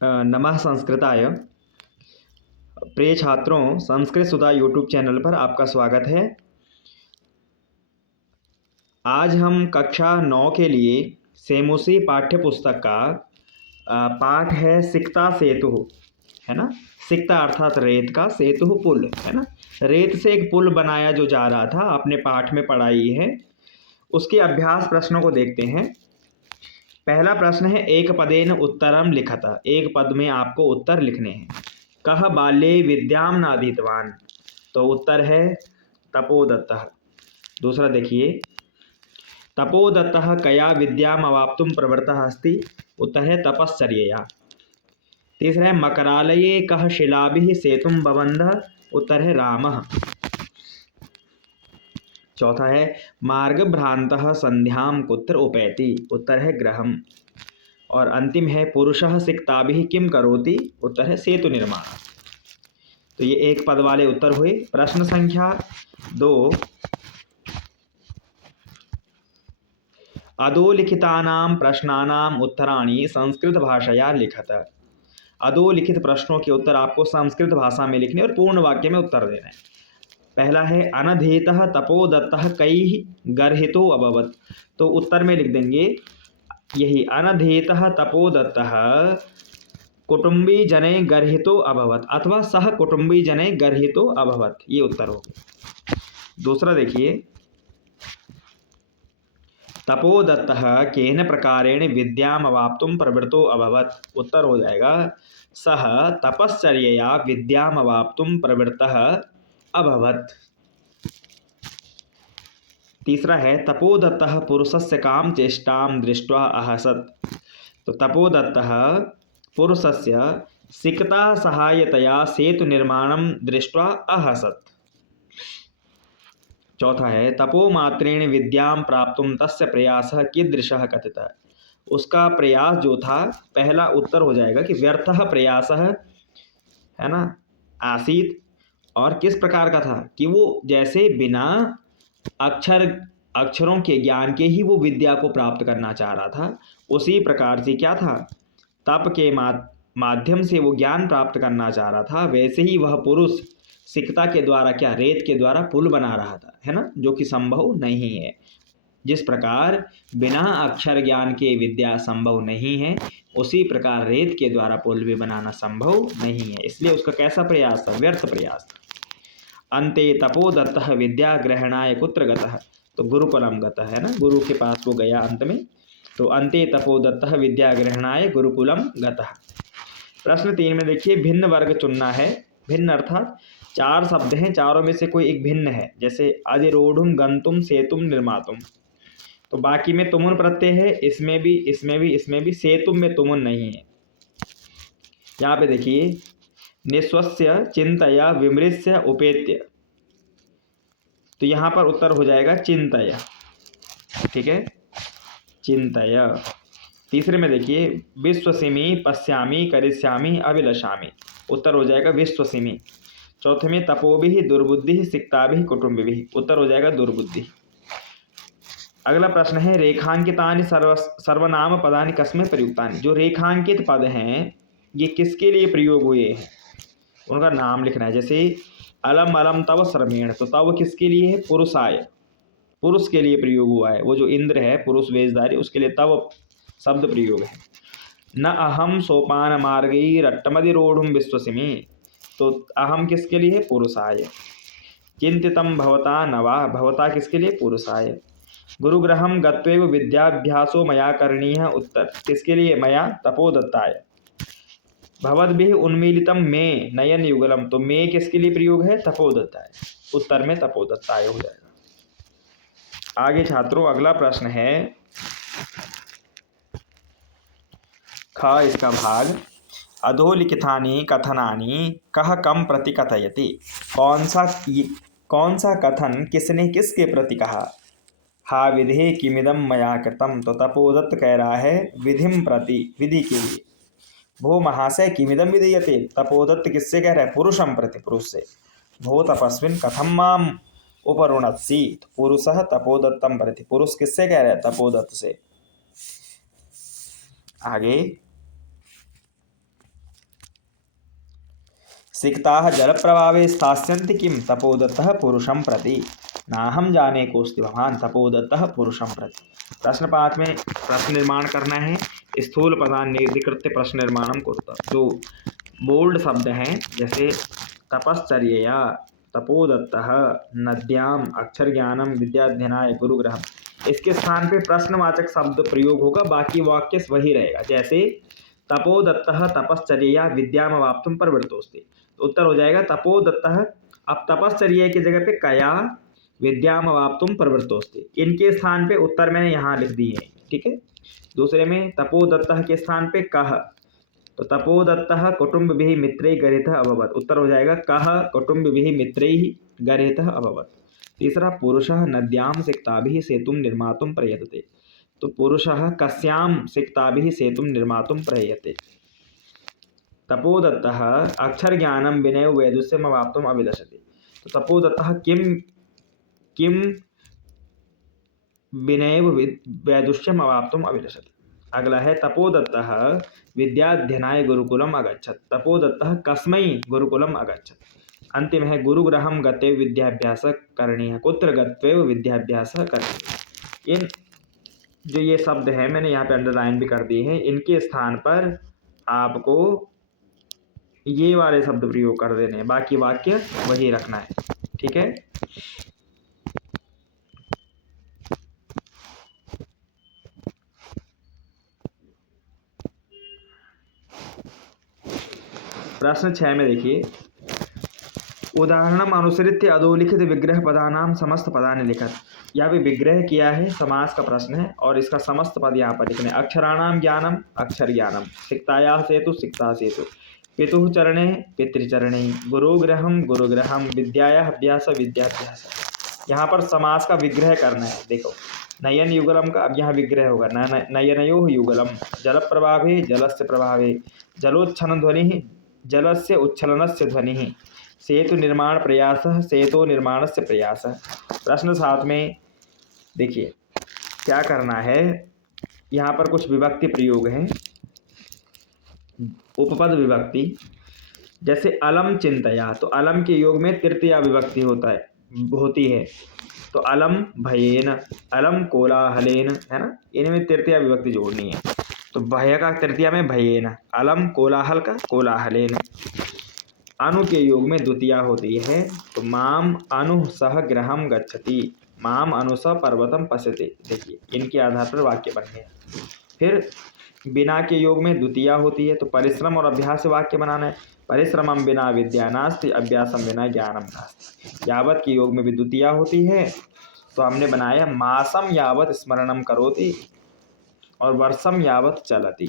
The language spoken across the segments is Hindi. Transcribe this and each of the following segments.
नमः संस्कृताय। प्रिय छात्रों, संस्कृत सुधा यूट्यूब चैनल पर आपका स्वागत है। आज हम कक्षा 9 के लिए सेमुसी पाठ्य पुस्तक का पाठ है सिक्ता सेतु, है ना। सिक्ता अर्थात रेत का, सेतु पुल, है ना। रेत से एक पुल बनाया जो जा रहा था, आपने पाठ में पढ़ाई है। उसके अभ्यास प्रश्नों को देखते हैं। पहला प्रश्न है एक पदेन उत्तरम लिखत। एक पद में आपको उत्तर लिखने हैं। कह बाल्ये विद्याम नाधीतवान, तो उत्तर है तपोदत्तः। दूसरा देखिए, तपोदत्तः कया विद्याम अवाप्तुम प्रवृत्तः अस्ति, उत्तर है तपश्चर्यया। तीसरा है मकरालये कः शिलाभिः सेतुं बबन्धः, उत्तर है रामः। चौथा है मार्ग भ्रांतः संध्याम कुत्र उपैति, उत्तर है गृहम्। और अंतिम है पुरुषः सिक्ताभिः किम करोति, उत्तर है सेतु निर्माण। तो ये एक पद वाले उत्तर हुए। प्रश्न संख्या 2, अधोलिखितानां प्रश्नानां उत्तराणि संस्कृत भाषया लिखत। अधोलिखित प्रश्नों के उत्तर आपको संस्कृत भाषा में लिखने और पूर्ण वाक्य में उत्तर देना है। पहला है अनधेतः तपोदत्तः कैः गर्हितो अभवत्, तो उत्तर में लिख देंगे यही अनधेतः तपोदत्तः कुटुंबी जने गर्हितो अभवत् अथवा सह कुटुंबी जने गर्हितो अभवत्, ये उत्तर हो गया। दूसरा देखिए, तपोदत्तः केन प्रकारेण विद्याम अवाप्तुम प्रवृत्तो अभवत्, उत्तर हो जाएगा सह तपश्चर्यया विद्याम अवाप्तुम प्रवृत्तः अभवत्। तीसरा है तपोदत्तः पुरुषस्य काम चेष्टां दृष्ट्वा अहसत्, तो तपोदत्तः पुरुषस्य सिक्ता सहायतया सेतु निर्माणं दृष्ट्वा अहसत्। चौथा है तपोमात्रेण विद्यां प्राप्तुं तस्य प्रयासः कीदृशः कथितः, उसका प्रयास जो था, पहला उत्तर हो जाएगा कि व्यर्थः प्रयासः, है ना, आसीत। और किस प्रकार का था कि वो जैसे बिना अक्षरों के ज्ञान के ही वो विद्या को प्राप्त करना चाह रहा था, उसी प्रकार से क्या था, तप के माध्यम से वो ज्ञान प्राप्त करना चाह रहा था। वैसे ही वह पुरुष सिक्ता के द्वारा क्या, रेत के द्वारा पुल बना रहा था, है ना, जो कि संभव नहीं है। जिस प्रकार बिना अक्षर ज्ञान के विद्या संभव नहीं है, उसी प्रकार रेत के द्वारा पुल भी बनाना संभव नहीं है। इसलिए उसका कैसा प्रयास था, व्यर्थ प्रयास था। अंते तपोदत्तः विद्या ग्रहणाय कुत्र गतः, तो गुरुकुलम गतः, है ना, गुरु के पास वो गया अंत में। तो अंते तपोदत्तः विद्या ग्रहणाय गुरुकुलम गतः। प्रश्न 3 में देखिए, भिन्न वर्ग चुनना है। भिन्न अर्थात 4 शब्द हैं, चारों में से कोई एक भिन्न है। जैसे अधिरोढ़ुम गंतुम सेतुम निर्मातुम, तो बाकी में तुमुन प्रत्यय है, इसमें भी, इसमें भी, इसमें भी। सेतुम में तुमुन नहीं है। यहाँ पे देखिए, निस्वस्य चिंतया विमृश्य उपेत्य, तो यहाँ पर उत्तर हो जाएगा चिंतय, ठीक है, चिंतय। तीसरे में देखिए, विश्वसिमि पश्यामि करिष्यामि अभिलषामि, उत्तर हो जाएगा विश्वसिमि। चौथे में तपोभिः दुर्बुद्धि सिक्ताभिः कुटुंबिभिः, उत्तर हो जाएगा दुर्बुद्धि। अगला प्रश्न है रेखांकितानि सर्वनाम पदानि कस्मै प्रयुक्तानि, जो रेखांकित पद हैं ये किसके लिए प्रयोग हुए हैं, उनका नाम लिखना है। जैसे अलम अलम तव श्रमेण, तो तव किसके लिए है, पुरुषाय, पुरुष के लिए प्रयोग हुआ है। वो जो इंद्र है पुरुष वेशधारी, उसके लिए तव शब्द प्रयोग है। न अहम सोपान मार्गैरट्टमधिरोढ़ुं विश्वसिमि, तो अहम किसके लिए है, पुरुषाय। चिंतितम भवता नवा, भवता किसके लिए, पुरुषाय। गुरुगृहं गत्वैव विद्याभ्यासो मया करणीयः, उत्तर किसके लिए, मया तपोदत्ताय। भवद्भिः उन्मीलितम में नयन युगलम, तो में किसके लिए प्रयोग है, तपोदत्ताय, उत्तर में तपोदत्ताय हो जाएगा। आगे छात्रों, अगला प्रश्न है ख, इसका भाग, अधोलिखितानि कथनानि कह कम प्रति कथयति, कौन सा कथन किसने किसके प्रति कहा। हा विधे किमिदम मया कृतम, तो तपोदत्त कह रहा है विधिम प्रति, विधि के लिए। भो महाशय किमिदम विधीयते, तपोदत्त किससे कह रहा है, पुरुषम प्रति, पुरुष से। भो तपस्विन कथम माम उपरुणत्सि, पुरुषः तपोदत्तम प्रति, पुरुष किससे कह रहा है, तपोदत्त से। आगे सिक्ताः जलप्रभावे स्थास्यन्ति किं तपोदत्तः पुरुषं प्रति नाहं जाने कोऽस्ति भवान् तपोदत्तः पुरुषं प्रति। प्रश्न 5 में प्रश्न निर्माण करना है। स्थूल पदान् निर्धिकृत्य प्रश्न निर्माणं कुरुत। जो बोल्ड शब्द हैं जैसे तपश्चर्यया, तपोदत्तः, नद्याम, अक्षर ज्ञानम, विद्याध्ययनाय, गुरुग्रहम, इसके स्थान पे प्रश्नवाचक शब्द प्रयोग होगा, बाकी वाक्य वही रहेगा। जैसे तपोदत्तः तपश्चर्यया विद्यामवाप्तुं प्रवृत्तोस्ति, तो उत्तर हो जाएगा तपोदत्तः। अब तपश्चर्या की जगह पे कया विद्यामवाप्तुं प्रवृत्तोस्ति, इनके स्थान पे उत्तर मैंने यहाँ लिख दी है। ठीक है। दूसरे में तपोदत्तः के स्थान पे कः, तो तपोदत्तः कुटुम्बिभिः मित्रैः गरितः अभवत्, उत्तर हो जाएगा कः कुटुम्बिभिः मित्रैः गरितः अभवत्। तीसरा पुरुषः नद्यां सिक्ताभिः सेतुं निर्मातुं प्रयतते, तो पुरुषः कस्यां सिक्ताभिः सेतुं निर्मातुं प्रयते। तपोदत्तः अक्षर ज्ञानं विनयो वैदुष्यम् अवाप्तुम् अभिलषति, तो तपोदत्तः किं विनयव वैदुष्यम् अवाप्तुम् अभिलषति। अगला है तपोदत्तः विद्याध्ययनाय गुरुकुलम् अगच्छत्, तपोदत्तः कस्मै गुरुकुलम् अगच्छत्। अंतिम है गुरुगृहं गत्वैव विद्याभ्यासः करणीयः, कुत्र गत्वैव विद्याभ्यासः करणीयः। इन जो ये शब्द हैं मैंने यहाँ पे अंडरलाइन भी कर दिए हैं, इनके स्थान पर आपको ये वाले शब्द प्रयोग कर देने हैं, बाकी वाक्य वही रखना है। ठीक है। प्रश्न 6 में देखिए, उदाहरणम अनुसृत्य अधोलिखित विग्रह पदानाम समस्त पदानि लिखत। यहाँ पे विग्रह किया है, समास का प्रश्न है और इसका समस्त पद यहाँ पर लिखने। अक्षराणाम ज्ञानम अक्षर ज्ञानम, सिक्ताया सेतु सिक्ता सेतु, पितुः चरणे पितृचरणे, गुरुग्रहम गुरुग्रहम, विद्याया अभ्यास विद्याभ्यास। यहाँ पर समास का विग्रह करना है। देखो नयन युगलम का अब यहाँ विग्रह होगा, नयनयो युगलम, जल प्रभावे जलस्य प्रभावे, जलोच्छलन ध्वनि जलस्य उच्छलनस्य ध्वनि, सेतु निर्माण प्रयासः सेतु निर्माणस्य प्रयासः। प्रश्न 7 में देखिए क्या करना है, यहाँ पर कुछ विभक्ति प्रयोग हैं, उपपद विभक्ति। जैसे अलम चिंतया, तो अलम के योग में तृतीया विभक्ति होती है, तो अलम भयेन, अलम कोलाहलेन, है ना, इनमें तृतीया विभक्ति जोड़नी है। तो भय का तृतीया में भयेन, अलम कोलाहल का कोलाहलेन। अनु के योग में द्वितीया होती है, तो माम अनु सह ग्रहम गच्छति, माम अनु सह पर्वतम पश्यति। देखिए इनके आधार पर वाक्य बन गया। फिर बिना के योग में द्वितीया होती है, तो परिश्रम और अभ्यास से वाक्य बनाना है। परिश्रमम बिना विद्या नास्ति, अभ्यासम बिना ज्ञानम नास्ति। यावत के योग में भी द्वितीया होती है, तो हमने बनाया मासम यावत स्मरणम करोति और वर्षम यावत चलति।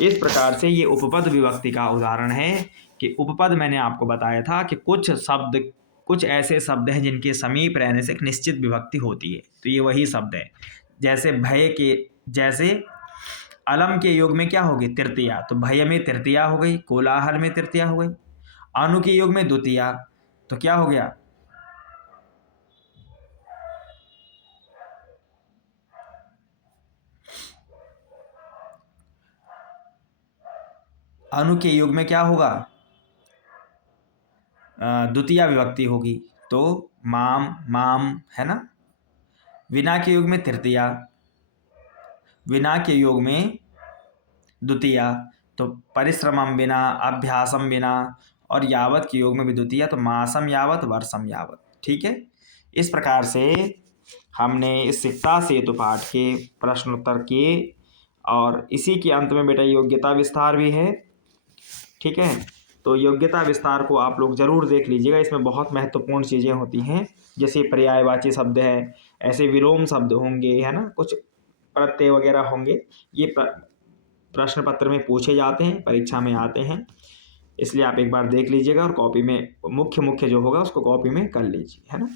इस प्रकार से ये उपपद विभक्ति का उदाहरण है कि उपपद मैंने आपको बताया था कि कुछ ऐसे शब्द हैं जिनके समीप रहने से एक निश्चित विभक्ति होती है, तो ये वही शब्द है। जैसे अलम के योग में क्या होगी तृतीया, तो भय में तृतीया हो गई, कोलाहल में तृतीया हो गई। अनु के योग में द्वितीया, तो क्या हो गया अनु के योग में क्या होगा द्वितीया विभक्ति होगी, तो माम माम, है ना। विना के योग में तृतीया, विना के योग में द्वितीया, तो परिश्रमम बिना, अभ्यासम बिना, और यावत के योग में भी द्वितीया, तो मासम यावत वर्षम यावत। ठीक है। इस प्रकार से हमने इस सिक्ता सेतु पाठ के प्रश्नोत्तर किए और इसी के अंत में बेटा योग्यता विस्तार भी है। ठीक है। तो योग्यता विस्तार को आप लोग ज़रूर देख लीजिएगा, इसमें बहुत महत्वपूर्ण चीज़ें होती हैं, जैसे पर्यायवाची शब्द हैं, ऐसे विलोम शब्द होंगे, है ना, कुछ प्रत्यय वगैरह होंगे। ये प्रश्न पत्र में पूछे जाते हैं, परीक्षा में आते हैं, इसलिए आप एक बार देख लीजिएगा और कॉपी में मुख्य जो होगा उसको कॉपी में कर लीजिए, है ना।